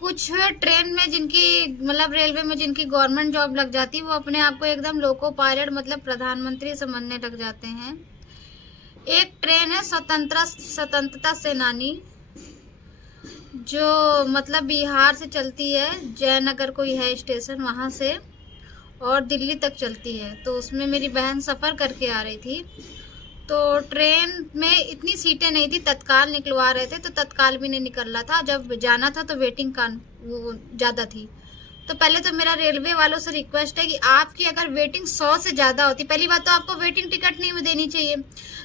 कुछ ट्रेन में जिनकी मतलब रेलवे में जिनकी गवर्नमेंट जॉब लग जाती है वो अपने आप को एकदम लोको पायलट मतलब प्रधानमंत्री समझने लग जाते हैं। एक ट्रेन है स्वतंत्रता सेनानी, जो मतलब बिहार से चलती है, जयनगर कोई है स्टेशन, वहाँ से और दिल्ली तक चलती है। तो उसमें मेरी बहन सफ़र करके आ रही थी। तो ट्रेन में इतनी सीटें नहीं थी, तत्काल निकलवा रहे थे तो तत्काल भी नहीं निकल रहा था। जब जाना था तो वेटिंग का वो ज़्यादा थी। तो पहले तो मेरा रेलवे वालों से रिक्वेस्ट है कि आपकी अगर वेटिंग 100 से ज़्यादा होती, पहली बात तो आपको वेटिंग टिकट नहीं देनी चाहिए,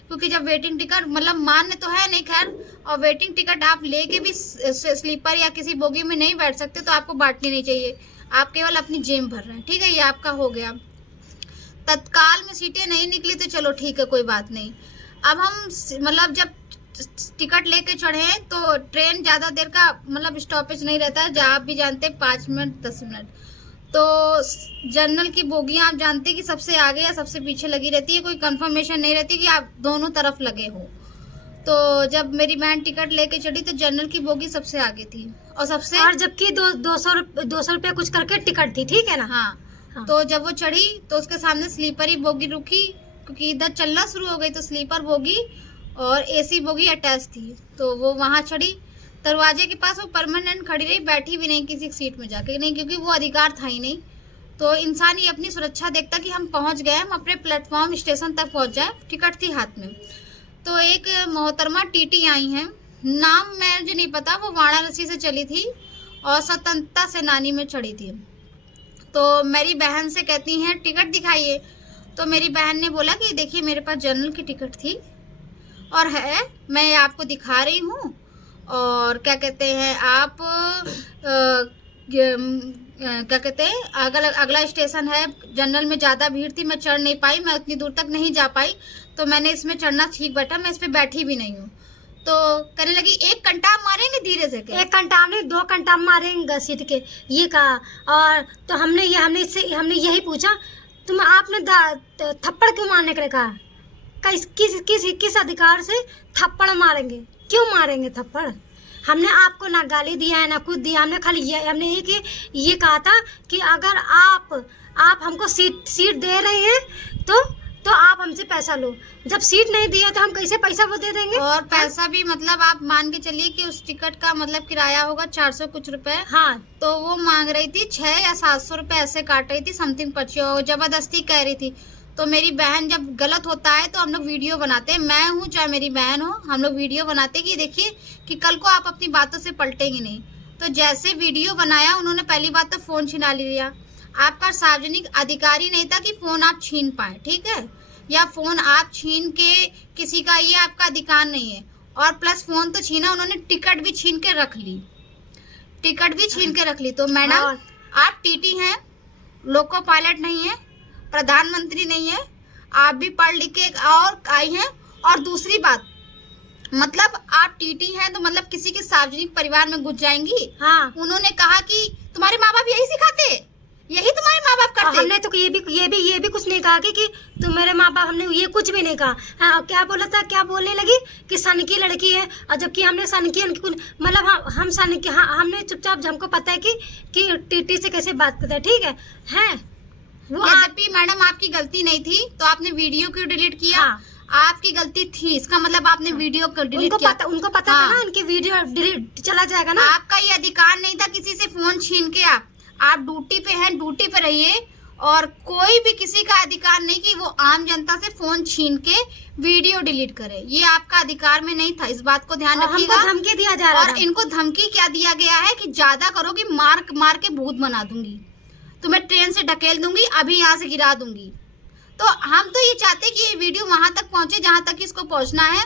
क्योंकि जब वेटिंग टिकट मतलब मान्य तो है नहीं खैर, और वेटिंग टिकट आप लेके भी स्लीपर या किसी बोगी में नहीं बैठ सकते तो आपको बांटनी नहीं चाहिए। आप केवल अपनी जेब भर रहे हैं, ठीक है, ये आपका हो गया। तत्काल में सीटें नहीं निकली तो चलो ठीक है, कोई बात नहीं। अब हम मतलब जब टिकट लेके चढ़े तो ट्रेन ज़्यादा देर का मतलब स्टॉपेज नहीं रहता है, आप भी जानते हैं 5 मिनट 10 मिनट। तो जनरल की बोगियां आप जानते हैं कि सबसे आगे या सबसे पीछे लगी रहती है, कोई कंफर्मेशन नहीं रहती कि आप दोनों तरफ लगे हो। तो जब मेरी बहन टिकट लेके चढ़ी तो जनरल की बोगी सबसे आगे थी और सबसे, और जबकि 200 रुपये कुछ करके टिकट थी, ठीक है ना। हाँ। तो जब वो चढ़ी तो उसके सामने स्लीपर ही बोगी रुकी, क्योंकि इधर चलना शुरू हो गई तो स्लीपर बोगी और एसी बोगी अटैच थी। तो वो वहाँ चढ़ी, दरवाजे के पास वो परमानेंट खड़ी रही, बैठी भी नहीं किसी सीट में जाके, नहीं क्योंकि वो अधिकार था ही नहीं। तो इंसान ही अपनी सुरक्षा देखता कि हम पहुँच गए, हम अपने प्लेटफॉर्म स्टेशन तक पहुँच जाए, टिकट थी हाथ में। तो एक मोहतरमा टीटी आई हैं, नाम मुझे नहीं पता, वो वाराणसी से चली थी और स्वतंत्रता सेनानी में चढ़ी थी। तो मेरी बहन से कहती हैं टिकट दिखाइए। तो मेरी बहन ने बोला कि देखिए मेरे पास जनरल की टिकट थी और है, मैं आपको दिखा रही हूँ, और क्या कहते हैं आप क्या कहते हैं अगला स्टेशन है, जनरल में ज़्यादा भीड़ थी, मैं चढ़ नहीं पाई, मैं उतनी दूर तक नहीं जा पाई, तो मैंने इसमें चढ़ना ठीक बैठा, मैं इस पर बैठी भी नहीं हूँ। तो कहने लगी 1 घंटा मारेंगे धीरे से, 1 घंटा नहीं 2 घंटा मारेंगे सीट के, ये कहा। और तो हमने यही पूछा, तुम आपने थप्पड़ क्यों मारने के लिए कहा? किस अधिकार से थप्पड़ मारेंगे? क्यों मारेंगे थप्पड़? हमने आपको ना गाली दिया है ना कुछ दिया, हमने खाली हमने ये कहा था कि अगर आप हमको सीट दे रहे हैं तो आप हमसे पैसा लो। जब सीट नहीं दिया तो हम कैसे पैसा वो दे देंगे? और पैसा भी मतलब आप मान के चलिए कि उस टिकट का मतलब किराया होगा 400 कुछ रुपए। हाँ। तो वो मांग रही थी 6 या 700 रुपए ऐसे काट रही थी, समथिंग पर्ची, और जबरदस्ती कह रही थी। तो मेरी बहन, जब गलत होता है तो हम लोग वीडियो बनाते हैं, मैं हूँ चाहे मेरी बहन हो, हम लोग वीडियो बनाते कि देखिए कि कल को आप अपनी बातों से पलटेंगे नहीं। तो जैसे वीडियो बनाया उन्होंने, पहली बात तो फ़ोन छिना लिया। आपका सार्वजनिक अधिकार ही नहीं था कि फ़ोन आप छीन पाए, ठीक है, या फ़ोन आप छीन के किसी का, ये आपका अधिकार नहीं है। और प्लस फ़ोन तो छीना, उन्होंने टिकट भी छीन के रख ली, टिकट भी छीन के रख ली। तो मैडम आप टीटी हैं, लोको पायलट नहीं है, प्रधानमंत्री नहीं है, आप भी पढ़ लिख के और आई हैं। और दूसरी बात, मतलब आप टीटी हैं तो मतलब किसी के सार्वजनिक परिवार में घुस जाएंगी। हाँ। उन्होंने कहा कि तुम्हारे माँ बाप यही सिखाते, यही तुम्हारे माँ बाप करते। हमने तो ये भी कुछ नहीं कहा कि तुम मेरे माँ बाप, हमने ये कुछ भी नहीं कहा। हाँ, क्या बोला था, क्या बोलने लगी कि सन की लड़की है, और जबकि हमने सन की मतलब हम सन की, हाँ, हमने चुपचाप, हमको पता है कि टीटी से कैसे बात करते हैं, ठीक है। यद्यपि मैडम आपकी गलती नहीं थी तो आपने वीडियो क्यों डिलीट किया? हाँ। आपकी गलती थी, इसका मतलब आपने वीडियो को डिलीट किया। उनको पता था ना, इनकी वीडियो डिलीट चला जाएगा ना। आपका ये अधिकार नहीं था किसी से फोन छीन के, आप ड्यूटी पे हैं, ड्यूटी पे रहिए। और कोई भी किसी का अधिकार नहीं कि वो आम जनता से फोन छीन के वीडियो डिलीट करे, ये आपका अधिकार में नहीं था, इस बात को ध्यान रखिएगा। हमको धमकी दिया जा रहा और इनको धमकी क्या दिया गया है कि ज्यादा करोगी मार के भूत बना दूंगी, तुम्हें ट्रेन से ढकेल दूंगी, अभी यहाँ से गिरा दूंगी। तो हम तो ये चाहते कि ये वीडियो वहां तक पहुंचे जहां तक इसको पहुंचना है।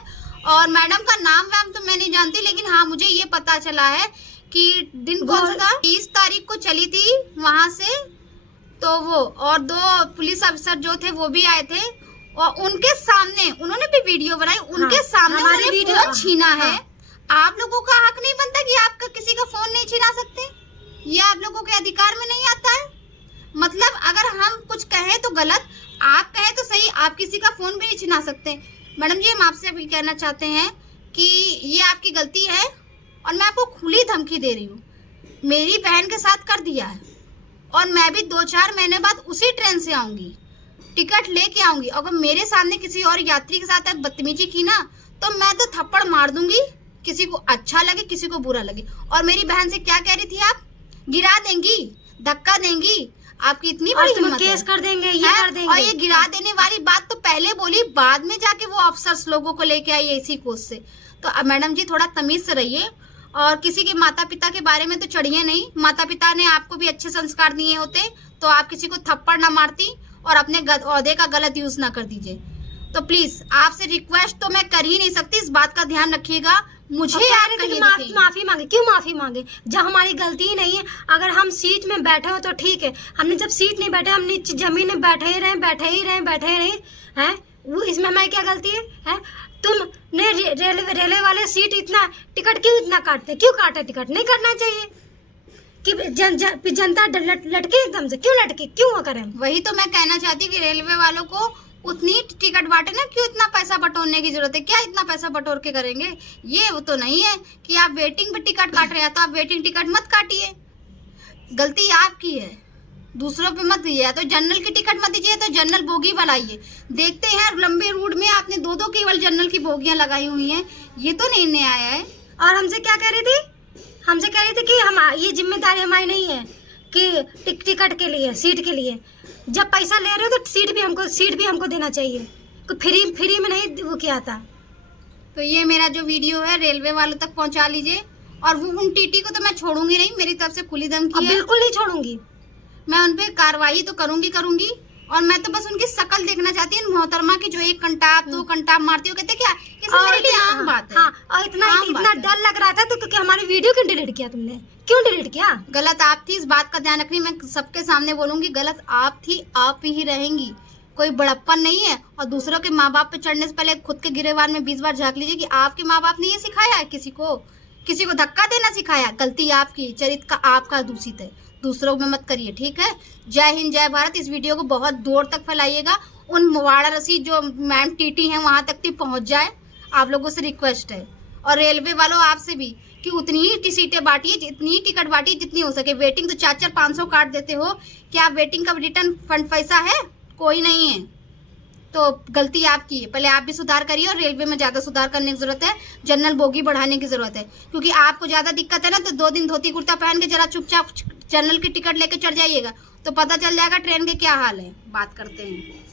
और मैडम का नाम वाम तो मैं नहीं जानती, लेकिन हाँ मुझे ये पता चला है कि दिन कौन सा था, 30 तारीख को चली थी वहां से। तो वो और 2 पुलिस अफसर जो थे वो भी आए थे, और उनके सामने उन्होंने भी वीडियो बनाई, उनके सामने उन्होंने वीडियो छीना है। आप लोगों का हक नहीं बनता कि आपका किसी का फोन नहीं छीना सकते, ये आप लोगों के अधिकार में नहीं आता है। मतलब अगर हम कुछ कहें तो गलत, आप कहें तो सही, आप किसी का फोन भी नहीं छीना सकते। मैडम जी हम आपसे अभी कहना चाहते हैं कि ये आपकी गलती है और मैं आपको खुली धमकी दे रही हूँ मेरी बहन के साथ कर दिया है, और मैं भी 2-4 महीने बाद उसी ट्रेन से आऊँगी, टिकट लेके आऊँगी। अगर मेरे सामने किसी और यात्री के साथ बदतमीजी की ना, तो मैं तो थप्पड़ मार दूंगी, किसी को अच्छा लगे किसी को बुरा लगे। और मेरी बहन से क्या कह रही थी आप? गिरा देंगी, धक्का देंगी, आपकी इतनी बड़ी हिम्मत केस कर देंगे, ये कर देंगे। और ये गिरा देने वाली बात तो पहले बोली, बाद में जाके वो अफसर्स लोगों को लेके आई इसी कोस से। तो अब मैडम जी थोड़ा तमीज से रहिए, और किसी के माता पिता के बारे में तो चढ़िए नहीं। माता पिता ने आपको भी अच्छे संस्कार दिए होते तो आप किसी को थप्पड़ ना मारती और अपने ओहदे का गलत यूज ना कर दीजिए। तो प्लीज आपसे रिक्वेस्ट तो मैं कर ही नहीं सकती, इस बात का ध्यान रखिएगा। मुझे माफी मांगे, क्यों माफी मांगे जब हमारी गलती ही नहीं है? अगर हम सीट में बैठे हो तो ठीक है, हमने जब सीट नहीं बैठे, हम नीचे जमीन में बैठे ही रहे हैं, वो इसमें हमारी क्या गलती है? तुमने रेलवे वाले सीट इतना टिकट क्यों इतना काटते, क्यों काटे? टिकट नहीं काटना चाहिए कि जनता लटके एकदम से, क्यों लटके, क्यों वो करें? वही तो मैं कहना चाहती हूँ कि रेलवे वालों को उतनी टिकट बांटे ना, क्यों इतना पैसा बटोरने की जरूरत है? क्या इतना पैसा बटोर के करेंगे? ये वो तो नहीं है कि आप वेटिंग पे टिकट काट रहे हैं, तो आप वेटिंग टिकट मत काटिए, गलती आपकी है, दूसरों पे मत दीजिए। तो जनरल की टिकट मत दीजिए, तो जनरल बोगी बनाइए। देखते हैं लंबे रूट में आपने 2-2 केवल जनरल की बोगियां लगाई हुई हैं, ये तो नहीं आया है। और हमसे क्या कह रही थी? हमसे कह रही थी कि हम ये जिम्मेदारी हमारी नहीं है कि टिकट के लिए, सीट के लिए। जब पैसा ले रहे हो तो सीट भी हमको देना चाहिए, फ्री में नहीं वो किया था। तो ये मेरा जो वीडियो है रेलवे वालों तक पहुंचा लीजिए, और वो उन टीटी को तो मैं छोड़ूंगी नहीं, मेरी तरफ से खुली धमकी है, बिल्कुल नहीं छोड़ूंगी। मैं उन पे कार्रवाई तो करूंगी। और मैं तो बस उनकी शक्ल देखना चाहती हूँ मोहतरमा की, जो 1 कंटाप 2 कंटाप मारती हो। कहते क्या ये सब मेरे लिए आम बात है। और इतना डर लग रहा था तो हमारी वीडियो क्यों डिलीट किया तुमने? क्यों डिलीट किया? गलत आप थी, इस बात का ध्यान रखनी, मैं सबके सामने बोलूंगी, गलत आप थी, आप ही रहेंगी, कोई बड़प्पन नहीं है। और दूसरों के माँ बाप पे चढ़ने से पहले खुद के गिरेबान में 20 बार झांक लीजिए कि आपके माँ बाप ने ये सिखाया है किसी को धक्का देना सिखाया? गलती आपकी, चरित्र का आपका दूषित है, दूसरों में मत करिए, ठीक है? जय हिंद, जय भारत। इस वीडियो को बहुत दूर तक फैलाइएगा, उन वाराणसी जो मैम टीटी हैं वहां तक पहुंच जाए, आप लोगों से रिक्वेस्ट है। और रेलवे वालों आपसे भी कि उतनी ही सीटें बांटिए, जितनी ही टिकट बांटिए जितनी हो सके। वेटिंग तो 4-4 500 काट देते हो, क्या आप वेटिंग का रिटर्न फंड पैसा है? कोई नहीं है। तो गलती आपकी है, पहले आप भी सुधार करिए, और रेलवे में ज़्यादा सुधार करने की ज़रूरत है, जनरल बोगी बढ़ाने की ज़रूरत है। क्योंकि आपको ज़्यादा दिक्कत है ना, तो 2 दिन धोती कुर्ता पहन के जरा चुपचाप जनरल की टिकट लेके चढ़ जाइएगा, तो पता चल जाएगा ट्रेन के क्या हाल है। बात करते हैं।